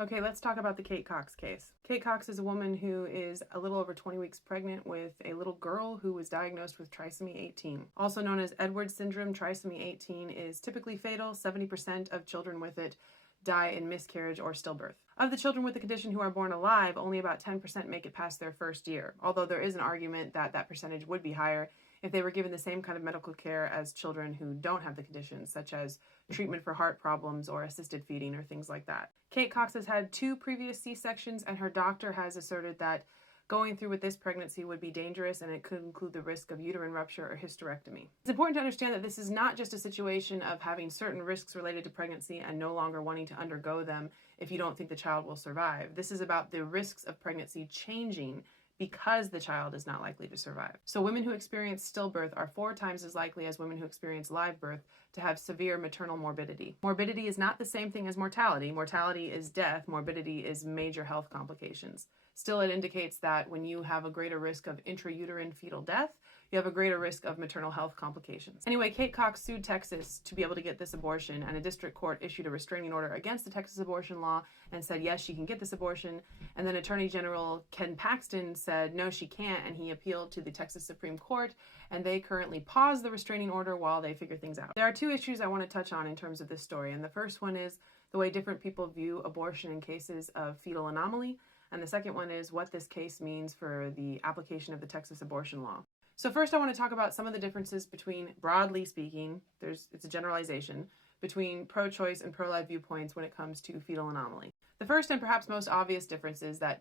Okay, let's talk about the Kate Cox case. Kate Cox is a woman who is a little over 20 weeks pregnant with a little girl who was diagnosed with trisomy 18. Also known as Edwards syndrome, trisomy 18 is typically fatal. 70% of children with it die in miscarriage or stillbirth. Of the children with the condition who are born alive, only about 10% make it past their first year, although there is an argument that that percentage would be higher if they were given the same kind of medical care as children who don't have the condition, such as treatment for heart problems or assisted feeding or things like that. Kate Cox has had 2 previous C-sections, and her doctor has asserted that going through with this pregnancy would be dangerous, and it could include the risk of uterine rupture or hysterectomy. It's important to understand that this is not just a situation of having certain risks related to pregnancy and no longer wanting to undergo them if you don't think the child will survive. This is about the risks of pregnancy changing because the child is not likely to survive. So women who experience stillbirth are 4 times as likely as women who experience live birth to have severe maternal morbidity. Morbidity is not the same thing as mortality. Mortality is death. Morbidity is major health complications. Still, it indicates that when you have a greater risk of intrauterine fetal death, you have a greater risk of maternal health complications. Anyway, Kate Cox sued Texas to be able to get this abortion, and a district court issued a restraining order against the Texas abortion law and said, yes, she can get this abortion. And then Attorney General Ken Paxton said, no, she can't, and he appealed to the Texas Supreme Court, and they currently paused the restraining order while they figure things out. There are 2 issues I want to touch on in terms of this story, and the first one is the way different people view abortion in cases of fetal anomaly, and the second one is what this case means for the application of the Texas abortion law. So first I want to talk about some of the differences between, broadly speaking, it's a generalization, between pro-choice and pro-life viewpoints when it comes to fetal anomaly. The first and perhaps most obvious difference is that,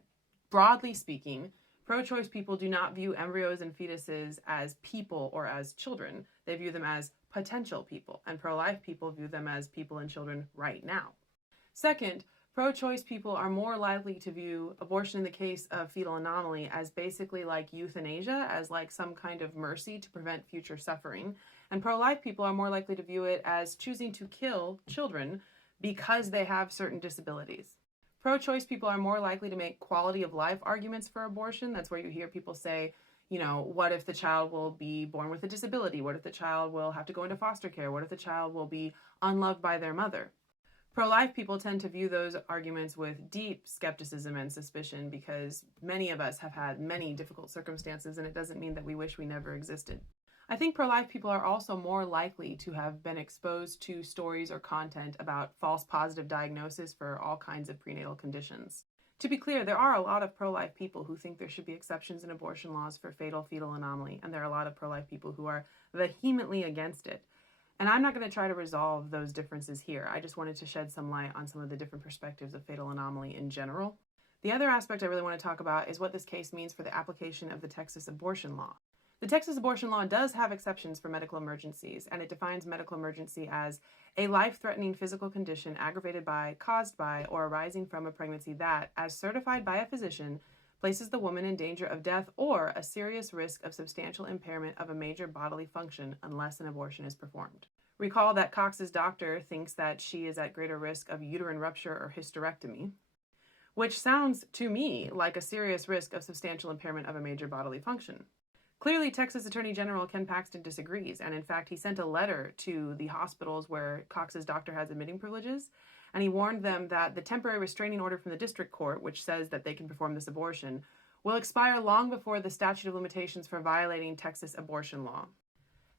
broadly speaking, pro-choice people do not view embryos and fetuses as people or as children. They view them as potential people, and pro-life people view them as people and children right now. Second, pro-choice people are more likely to view abortion in the case of fetal anomaly as basically like euthanasia, as like some kind of mercy to prevent future suffering. And pro-life people are more likely to view it as choosing to kill children because they have certain disabilities. Pro-choice people are more likely to make quality of life arguments for abortion. That's where you hear people say, you know, what if the child will be born with a disability? What if the child will have to go into foster care? What if the child will be unloved by their mother? Pro-life people tend to view those arguments with deep skepticism and suspicion because many of us have had many difficult circumstances, and it doesn't mean that we wish we never existed. I think pro-life people are also more likely to have been exposed to stories or content about false positive diagnosis for all kinds of prenatal conditions. To be clear, there are a lot of pro-life people who think there should be exceptions in abortion laws for fatal fetal anomaly, and there are a lot of pro-life people who are vehemently against it. And I'm not going to try to resolve those differences here. I just wanted to shed some light on some of the different perspectives of fatal anomaly in general. The other aspect I really want to talk about is what this case means for the application of the Texas abortion law. The Texas abortion law does have exceptions for medical emergencies, and it defines medical emergency as a life-threatening physical condition aggravated by, caused by, or arising from a pregnancy that, as certified by a physician, places the woman in danger of death or a serious risk of substantial impairment of a major bodily function unless an abortion is performed. Recall that Cox's doctor thinks that she is at greater risk of uterine rupture or hysterectomy, which sounds to me like a serious risk of substantial impairment of a major bodily function. Clearly, Texas Attorney General Ken Paxton disagrees, and in fact, he sent a letter to the hospitals where Cox's doctor has admitting privileges, and he warned them that the temporary restraining order from the district court, which says that they can perform this abortion, will expire long before the statute of limitations for violating Texas abortion law.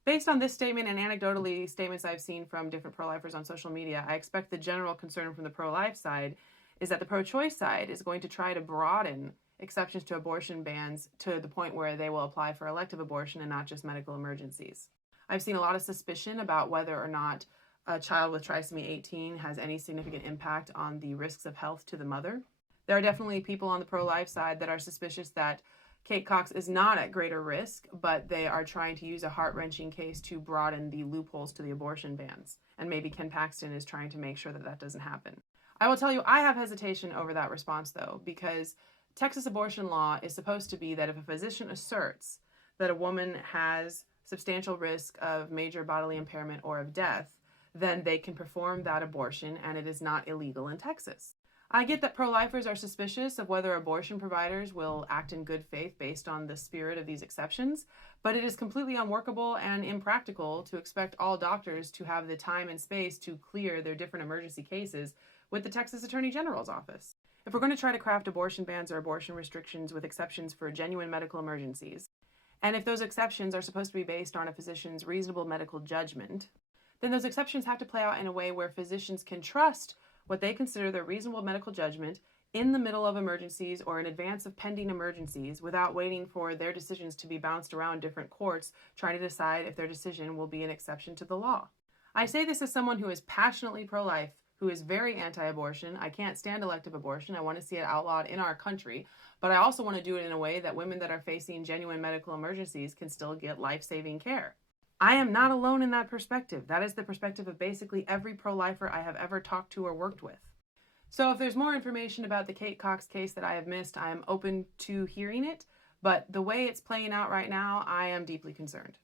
Based on this statement and anecdotally statements I've seen from different pro-lifers on social media, I expect the general concern from the pro-life side is that the pro-choice side is going to try to broaden exceptions to abortion bans to the point where they will apply for elective abortion and not just medical emergencies. I've seen a lot of suspicion about whether or not a child with trisomy 18 has any significant impact on the risks of health to the mother. There are definitely people on the pro-life side that are suspicious that Kate Cox is not at greater risk, but they are trying to use a heart-wrenching case to broaden the loopholes to the abortion bans. And maybe Ken Paxton is trying to make sure that that doesn't happen. I will tell you, I have hesitation over that response, though, because Texas abortion law is supposed to be that if a physician asserts that a woman has substantial risk of major bodily impairment or of death, then they can perform that abortion and it is not illegal in Texas. I get that pro-lifers are suspicious of whether abortion providers will act in good faith based on the spirit of these exceptions, but it is completely unworkable and impractical to expect all doctors to have the time and space to clear their different emergency cases with the Texas Attorney General's office. If we're going to try to craft abortion bans or abortion restrictions with exceptions for genuine medical emergencies, and if those exceptions are supposed to be based on a physician's reasonable medical judgment, then those exceptions have to play out in a way where physicians can trust what they consider their reasonable medical judgment in the middle of emergencies or in advance of pending emergencies without waiting for their decisions to be bounced around different courts trying to decide if their decision will be an exception to the law. I say this as someone who is passionately pro-life, who is very anti-abortion. I can't stand elective abortion. I want to see it outlawed in our country, but I also want to do it in a way that women that are facing genuine medical emergencies can still get life-saving care. I am not alone in that perspective. That is the perspective of basically every pro-lifer I have ever talked to or worked with. So if there's more information about the Kate Cox case that I have missed, I am open to hearing it, but the way it's playing out right now, I am deeply concerned.